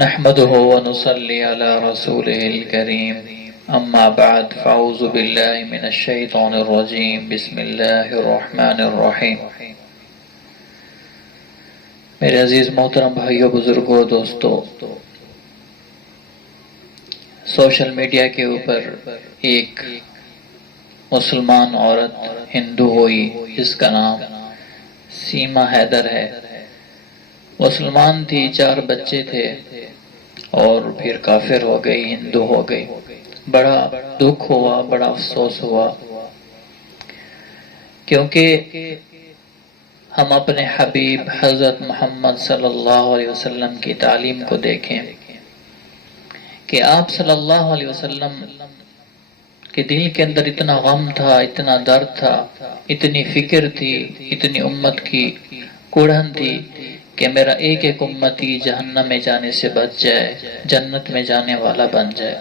نحمده ونصلي على رسوله الكريم اما بعد فاعوذ بالله من الشيطان الرجيم بسم الله الرحمن الرحیم۔ میرے عزیز محترم بھائیوں، بزرگوں، دوستوں، سوشل میڈیا کے اوپر ایک مسلمان عورت ہندو ہوئی جس کا نام سیما حیدر ہے۔ مسلمان تھی، 4 بچے تھے اور پھر کافر ہو گئی، ہندو ہو گئی۔ بڑا دکھ ہوا، بڑا افسوس ہوا، کیونکہ ہم اپنے حبیب حضرت محمد صلی اللہ علیہ وسلم کی تعلیم کو دیکھیں کہ آپ صلی اللہ علیہ وسلم کے دل کے اندر اتنا غم تھا، اتنا درد تھا، اتنی فکر تھی، اتنی امت کی کوڑھن تھی کہ میرا ایک ایک امتی جہنم میں جانے سے بچ جائے، جنت میں جانے والا بن جائے۔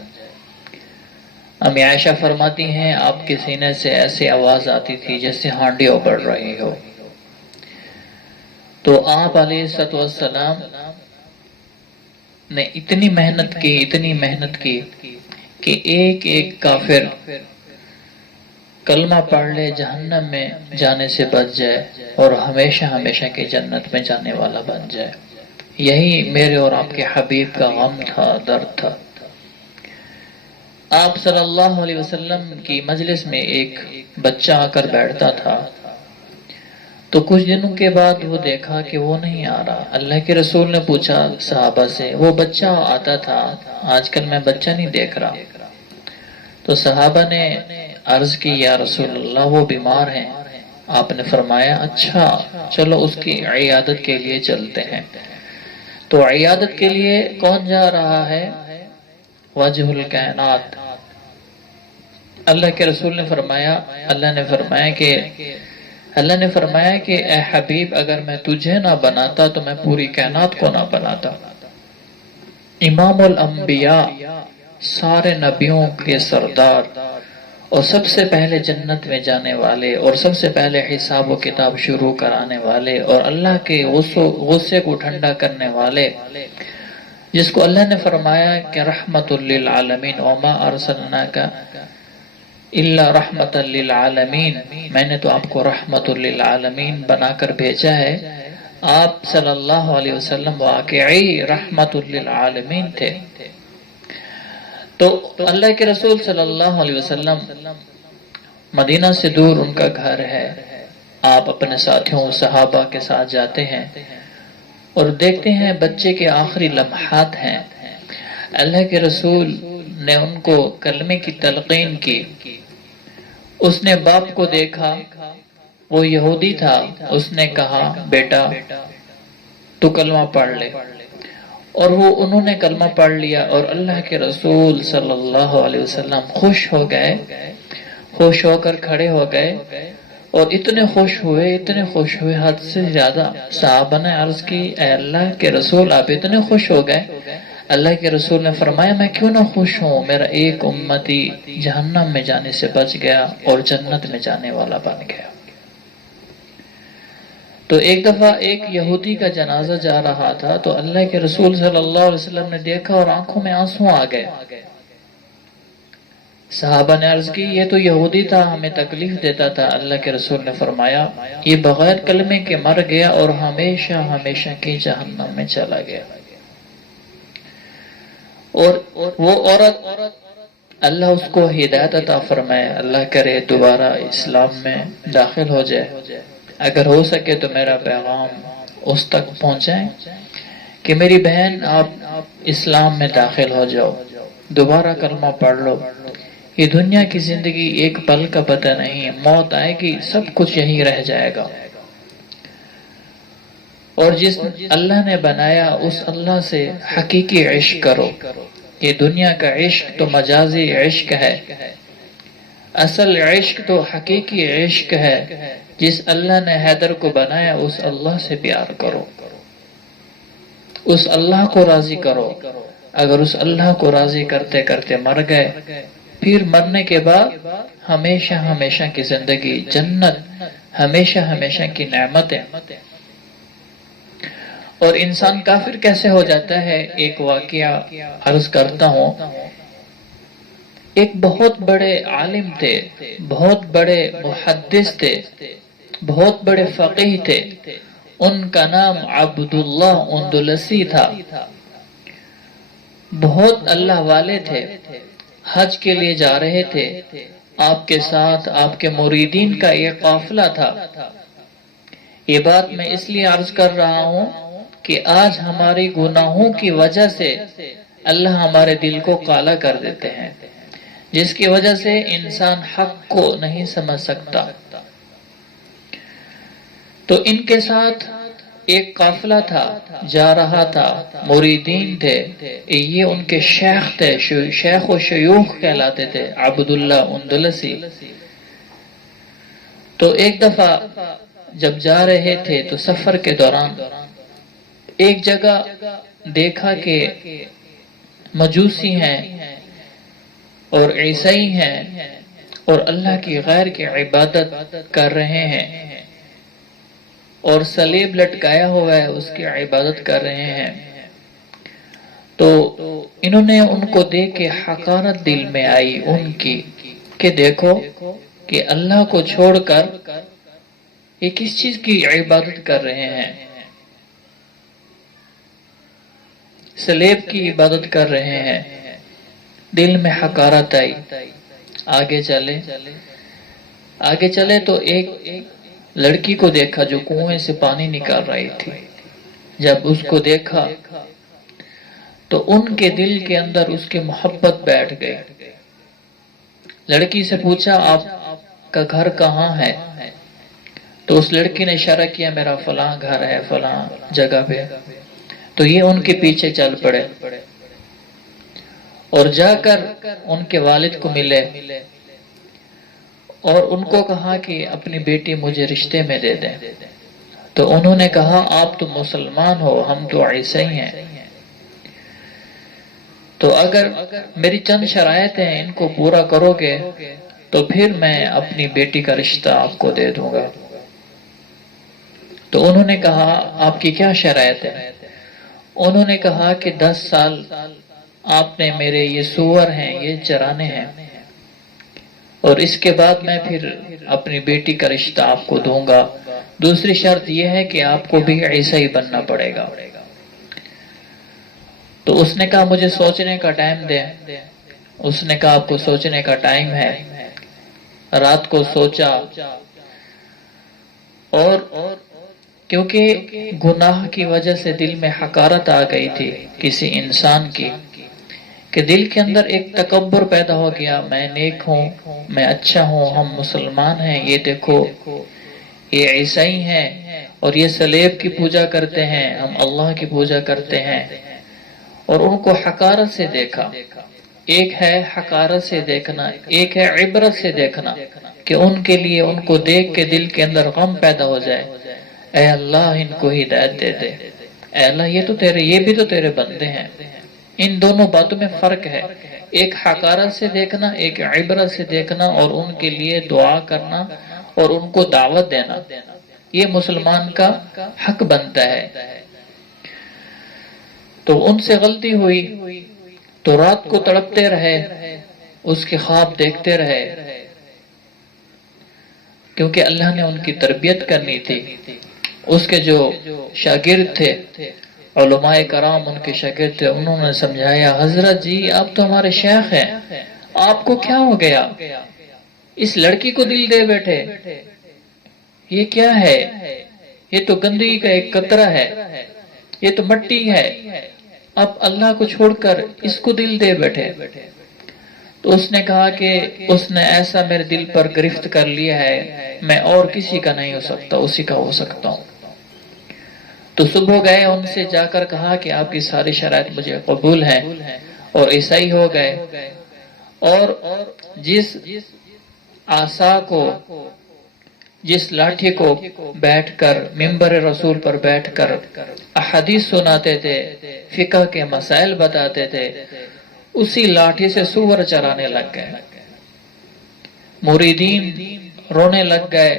امی عائشہ فرماتی ہیں آپ کے سینے سے ایسی آواز آتی تھی جیسے ہانڈیاں بڑھ رہی ہو۔ تو آپ علیہ السلام نے اتنی محنت کی کہ ایک ایک کافر کلمہ پڑھ لے، جہنم میں جانے سے بچ جائے اور ہمیشہ ہمیشہ کی جنت میں جانے والا بن جائے۔ یہی میرے اور آپ کے حبیب کا غم تھا، درد تھا۔ آپ صلی اللہ علیہ وسلم کی مجلس میں ایک بچہ آ کر بیٹھتا تھا، تو کچھ دنوں کے بعد وہ دیکھا کہ وہ نہیں آ رہا۔ اللہ کے رسول نے پوچھا صحابہ سے، وہ بچہ آتا تھا، آج کل میں بچہ نہیں دیکھ رہا۔ تو صحابہ نے عرض کی یا رسول اللہ وہ بیمار ہیں۔ آپ نے فرمایا اچھا چلو اس کی عیادت کے لیے چلتے ہیں۔ تو عیادت کے لیے کون جا رہا ہے؟ وجہ الکائنات۔ اللہ کے رسول نے فرمایا، اللہ نے فرمایا کہ اے حبیب اگر میں تجھے نہ بناتا تو میں پوری کائنات کو نہ بناتا۔ امام الانبیاء، سارے نبیوں کے سردار اور سب سے پہلے جنت میں جانے والے اور سب سے پہلے حساب و کتاب شروع کرانے والے اور اللہ کے غصے کو ٹھنڈا کرنے والے، جس کو اللہ نے فرمایا کہ رحمت للعالمین وما ارسلناک الا رحمت للعالمین، میں نے تو آپ کو رحمت للعالمین بنا کر بھیجا ہے۔ آپ صلی اللہ علیہ وسلم واقعی رحمت للعالمین تھے۔ تو اللہ کے رسول صلی اللہ علیہ وسلم مدینہ سے دور ان کا گھر ہے، آپ اپنے ساتھیوں صحابہ کے ساتھ جاتے ہیں اور دیکھتے ہیں بچے کے آخری لمحات ہیں۔ اللہ کے رسول نے ان کو کلمے کی تلقین کی۔ اس نے باپ کو دیکھا، وہ یہودی تھا، اس نے کہا بیٹا تو کلمہ پڑھ لے، اور انہوں نے کلمہ پڑھ لیا اور اللہ کے رسول صلی اللہ علیہ وسلم خوش ہو گئے، خوش ہو کر کھڑے ہو گئے اور اتنے خوش ہوئے حد سے زیادہ۔ صحابہ نے عرض کی اے اللہ کے رسول آپ اتنے خوش ہو گئے؟ اللہ کے رسول نے فرمایا میں کیوں نہ خوش ہوں، میرا ایک امتی جہنم میں جانے سے بچ گیا اور جنت میں جانے والا بن گیا۔ تو ایک دفعہ ایک یہودی کا جنازہ جا رہا تھا، تو اللہ کے رسول صلی اللہ علیہ وسلم نے دیکھا اور آنکھوں میں آنسو آ گئے۔ صحابہ نے عرض کی یہ تو یہودی تھا، ہمیں تکلیف دیتا تھا۔ اللہ کے رسول نے فرمایا یہ بغیر کلمے کے مر گیا اور ہمیشہ ہمیشہ کی جہنم میں چلا گیا۔ اور وہ عورت اللہ اس کو ہدایت عطا فرمائے، اللہ کرے دوبارہ اسلام میں داخل ہو جائے۔ اگر ہو سکے تو میرا پیغام اس تک پہنچائیں کہ میری بہن آپ اسلام میں داخل ہو جاؤ، دوبارہ کلمہ پڑھ لو۔ یہ دنیا کی زندگی ایک پل کا پتہ نہیں، موت آئے گی سب کچھ یہیں رہ جائے گا۔ اور جس اللہ نے بنایا اس اللہ سے حقیقی عشق کرو۔ یہ دنیا کا عشق تو مجازی عشق ہے، اصل عشق تو حقیقی عشق ہے۔ جس اللہ نے حیدر کو بنایا اس اللہ سے پیار کرو، اس اللہ کو راضی کرو۔ اگر اس اللہ کو راضی کرتے کرتے مر گئے، پھر مرنے کے بعد ہمیشہ ہمیشہ کی زندگی، جنت، ہمیشہ ہمیشہ کی نعمتیں۔ اور انسان کافر کیسے ہو جاتا ہے؟ ایک واقعہ عرض کرتا ہوں۔ ایک بہت بڑے عالم تھے، بہت بڑے محدث تھے، بہت بڑے فقیہ تھے، ان کا نام عبداللہ اندلسی تھا۔ بہت اللہ والے تھے، حج کے لیے جا رہے تھے، آپ کے ساتھ آپ کے مریدین کا ایک قافلہ تھا۔ یہ بات میں اس لیے عرض کر رہا ہوں کہ آج ہماری گناہوں کی وجہ سے اللہ ہمارے دل کو کالا کر دیتے ہیں، جس کی وجہ سے انسان حق کو نہیں سمجھ سکتا۔ تو ان کے ساتھ ایک قافلہ تھا، جا رہا تھا، مریدین تھے، یہ ان کے شیخ تھے، شیخ و شیوخ کہلاتے تھے، عبداللہ اندلسی۔ تو ایک دفعہ جب جا رہے تھے تو سفر کے دوران ایک جگہ دیکھا کہ مجوسی ہیں اور عیسائی ہیں اور اللہ کی غیر کی عبادت کر رہے ہیں اور صلیب لٹکایا ہوا ہے، اس کی عبادت کر رہے ہیں۔ تو انہوں نے ان کو دیکھ کے حقارت دل میں آئی ان کی کہ دیکھو کہ اللہ کو چھوڑ کر یہ کس چیز کی عبادت کر رہے ہیں، صلیب کی عبادت کر رہے ہیں۔ دل میں حقارت آئی۔ آگے چلے تو ایک لڑکی کو دیکھا جو کنویں سے پانی نکال رہی تھی۔ جب اس کو دیکھا تو ان کے دل کے اندر اس کی محبت بیٹھ گئی۔ لڑکی سے پوچھا آپ کا گھر کہاں ہے؟ تو اس لڑکی نے اشارہ کیا میرا فلاں گھر ہے فلاں جگہ پہ۔ تو یہ ان کے پیچھے چل پڑے اور جا کر ان کے والد کو ملے اور ان کو کہا کہ اپنی بیٹی مجھے رشتے میں دے دیں۔ تو انہوں نے کہا آپ تو مسلمان ہو، ہم تو عیسائی ہیں، تو اگر میری چند شرائط ہیں ان کو پورا کرو گے تو پھر میں اپنی بیٹی کا رشتہ آپ کو دے دوں گا۔ تو انہوں نے کہا آپ کی کیا شرائط ہے؟ انہوں نے کہا کہ 10 سال آپ نے میرے یہ سور ہیں یہ چرانے ہیں اور اس کے بعد میں پھر اپنی بیٹی کا رشتہ آپ کو دوں گا، دوسری شرط یہ ہے کہ آپ کو بھی عیسائی بننا پڑے گا۔ تو اس نے کہا مجھے سوچنے کا ٹائم دیں۔ اس نے کہا آپ کو سوچنے کا ٹائم ہے۔ رات کو سوچا اور کیونکہ گناہ کی وجہ سے دل میں حقارت آ گئی تھی کسی انسان کی کہ دل کے اندر ایک تکبر پیدا ہو گیا، میں نیک ہوں، میں اچھا ہوں، ہم مسلمان ہیں، یہ دیکھو یہ عیسائی ہیں اور یہ صلیب کی پوجا کرتے ہیں، ہم اللہ کی پوجا کرتے ہیں۔ اور ان کو حقارت سے دیکھا۔ ایک ہے حقارت سے دیکھنا، ایک ہے عبرت سے دیکھنا کہ ان کے لیے ان کو دیکھ کے دل کے اندر غم پیدا ہو جائے، اے اللہ ان کو ہدایت دے دے، اے اللہ یہ بھی تو تیرے بندے ہیں۔ ان دونوں باتوں میں فرق ہے، ایک حقارت سے دیکھنا، ایک عبرت سے دیکھنا اور ان کے لیے دعا کرنا اور ان کو دعوت دینا، یہ مسلمان کا حق بنتا ہے۔ تو ان سے غلطی ہوئی تو رات کو تڑپتے رہے، اس کے خواب دیکھتے رہے، کیونکہ اللہ نے ان کی تربیت کرنی تھی۔ اس کے جو شاگرد تھے، علماء کرام ان کے شاگرد تھے، انہوں نے سمجھایا حضرت جی آپ تو ہمارے شیخ ہیں، آپ کو کیا ہو گیا؟ اس لڑکی کو دل دے بیٹھے، یہ کیا ہے؟ یہ تو گندگی کا ایک قطرہ ہے، یہ تو مٹی ہے، آپ اللہ کو چھوڑ کر اس کو دل دے بیٹھے۔ تو اس نے کہا کہ اس نے ایسا میرے دل پر گرفت کر لیا ہے، میں اور کسی کا نہیں ہو سکتا، اسی کا ہو سکتا ہوں۔ تو صبح گئے ان سے جا کر کہا کہ آپ کی ساری شرائط مجھے قبول ہیں اور عیسائی ہو گئے۔ اور جس عصا کو، جس لاٹھی کو بیٹھ کر منبر رسول پر بیٹھ کر احادیث سناتے تھے، فقہ کے مسائل بتاتے تھے، اسی لاٹھی سے سور چرانے لگ گئے۔ مریدین رونے لگ گئے،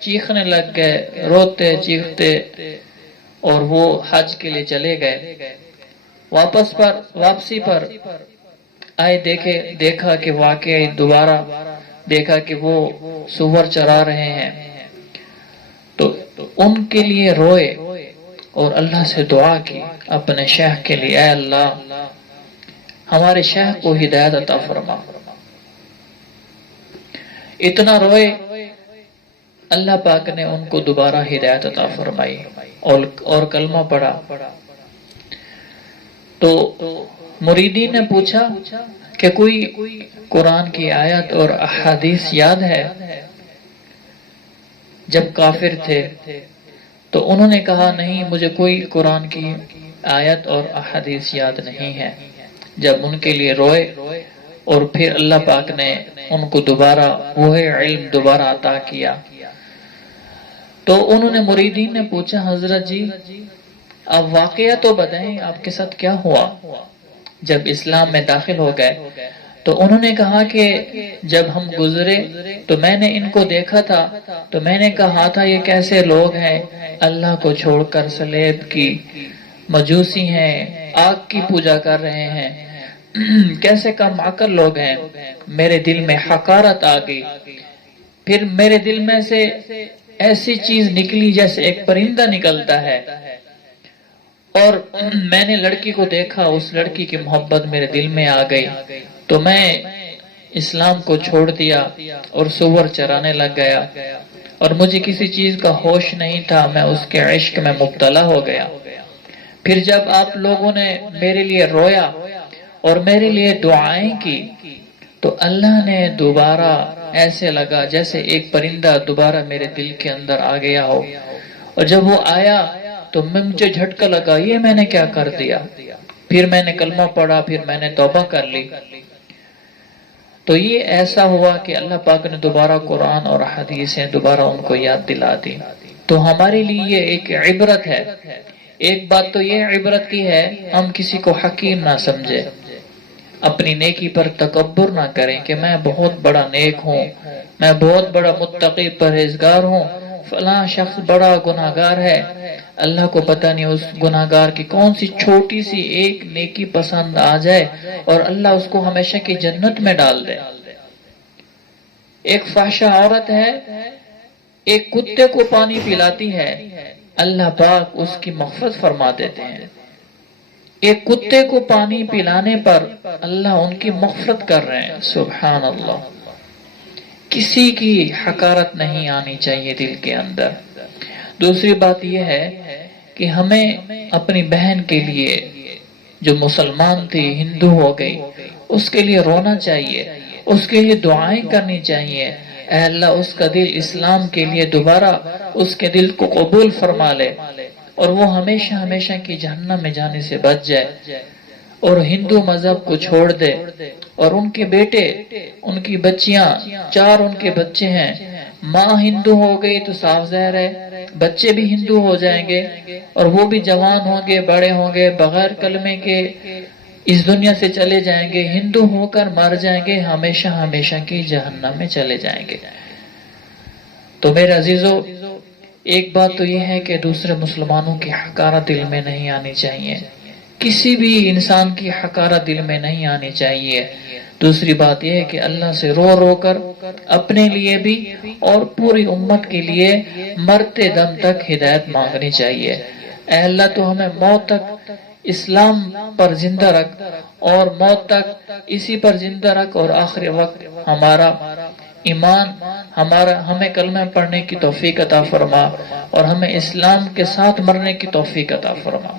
چیخنے لگ گئے، روتے چیختے اور وہ حج کے لیے چلے گئے. واپسی پر آئے دیکھا کہ واقعی دوبارہ دیکھا کہ وہ سور چرا رہے ہیں. تو ان کے لیے روئے اور اللہ سے دعا کی اپنے شیخ کے لیے، اے اللہ ہمارے شیخ کو ہدایت عطا فرما. اتنا روئے، اللہ پاک نے ان کو دوبارہ ہدایت عطا فرمائی اور کلمہ پڑھا. تو مریدین نے پوچھا کہ کوئی قرآن کی آیت اور احادیث یاد ہے؟ جب کافر تھے تو انہوں نے کہا نہیں، مجھے کوئی قرآن کی آیت اور احادیث یاد نہیں ہے. جب ان کے لیے روئے اور پھر اللہ پاک نے ان کو دوبارہ وہی علم دوبارہ عطا کیا. تو انہوں نے مریدین نے پوچھا حضرت جی آپ واقعہ تو بتائیں، آپ کے ساتھ کیا ہوا جب اسلام میں داخل ہو گئے؟ تو انہوں نے کہا کہ جب ہم گزرے تو میں نے ان کو دیکھا تھا، تو میں نے کہا تھا یہ کیسے لوگ ہیں، اللہ کو چھوڑ کر صلیب کی مجوسی ہیں، آگ کی پوجا کر رہے ہیں، کیسے کم عقل لوگ ہیں. میرے دل میں حقارت آ گئی. پھر میرے دل میں سے ایسی چیز نکلی جیسے ایک پرندہ نکلتا ہے، اور میں نے لڑکی کو دیکھا، اس لڑکی کی محبت میرے دل میں آ گئی. تو میں اسلام کو چھوڑ دیا اور سور چرانے لگ گیا، اور مجھے کسی چیز کا ہوش نہیں تھا، میں اس کے عشق میں مبتلا ہو گیا. پھر جب آپ لوگوں نے میرے لیے رویا اور میرے لیے دعائیں کی تو اللہ نے دوبارہ ایسے لگا جیسے ایک پرندہ دوبارہ میرے دل کے اندر آ گیا ہو. اور جب وہ آیا تو مجھے جھٹکا لگا، یہ میں نے کیا کر دیا. پھر میں نے کلمہ پڑھا، پھر میں نے توبہ کر لی. تو یہ ایسا ہوا کہ اللہ پاک نے دوبارہ قرآن اور حدیثیں دوبارہ ان کو یاد دلا دی. تو ہمارے لیے یہ ایک عبرت ہے. ایک بات تو یہ عبرت کی ہے، ہم کسی کو حکیم نہ سمجھے، اپنی نیکی پر تکبر نہ کریں کہ میں بہت بڑا نیک ہوں، میں بہت بڑا متقی پرہیزگار ہوں، فلاں شخص بڑا گناہگار ہے. اللہ کو پتہ نہیں اس گناہگار کی کون سی چھوٹی سی ایک نیکی پسند آ جائے اور اللہ اس کو ہمیشہ کی جنت میں ڈال دے. ایک فحشہ عورت ہے، ایک کتے کو پانی پلاتی ہے، اللہ پاک اس کی مغفرت فرما دیتے ہیں. ایک کتے کو پانی پلانے پر اللہ ان کی مغفرت کر رہے ہیں. سبحان اللہ. کسی کی حقارت نہیں آنی چاہیے دل کے اندر. دوسری بات یہ ہے کہ ہمیں اپنی بہن کے لیے جو مسلمان تھی ہندو ہو گئی، اس کے لیے رونا چاہیے، اس کے لیے دعائیں کرنی چاہیے. اے اللہ اس کا دل اسلام کے لیے دوبارہ اس کے دل کو قبول فرما لے اور وہ ہمیشہ ہمیشہ کی جہنم میں جانے سے بچ جائے اور ہندو مذہب کو چھوڑ دے. اور ان کے بیٹے، ان کی بچیاں، 4 ان کے بچے ہیں، ماں ہندو ہو گئی تو صاف ظاہر ہے بچے بھی ہندو ہو جائیں گے اور وہ بھی جوان ہوں گے، بڑے ہوں گے، بغیر کلمے کے اس دنیا سے چلے جائیں گے، ہندو ہو کر مر جائیں گے، ہمیشہ ہمیشہ کی جہنم میں چلے جائیں گے. تو میرے عزیزو، ایک بات تو یہ ہے کہ دوسرے مسلمانوں کی حقارت دل میں نہیں آنی چاہیے، کسی بھی انسان کی حقارت دل میں نہیں آنی چاہیے. دوسری بات یہ ہے کہ اللہ سے رو رو کر اپنے لیے بھی اور پوری امت کے لیے مرتے دم تک ہدایت مانگنی چاہیے. اے اللہ تو ہمیں موت تک اسلام پر زندہ رکھ اور موت تک اسی پر زندہ رکھ، اور آخری وقت ہمارا ایمان، ہمیں کلمہ پڑھنے کی توفیق عطا فرما اور ہمیں اسلام کے ساتھ مرنے کی توفیق عطا فرما.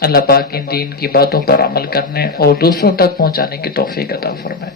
اللہ پاک ان دین کی باتوں پر عمل کرنے اور دوسروں تک پہنچانے کی توفیق عطا فرمائے.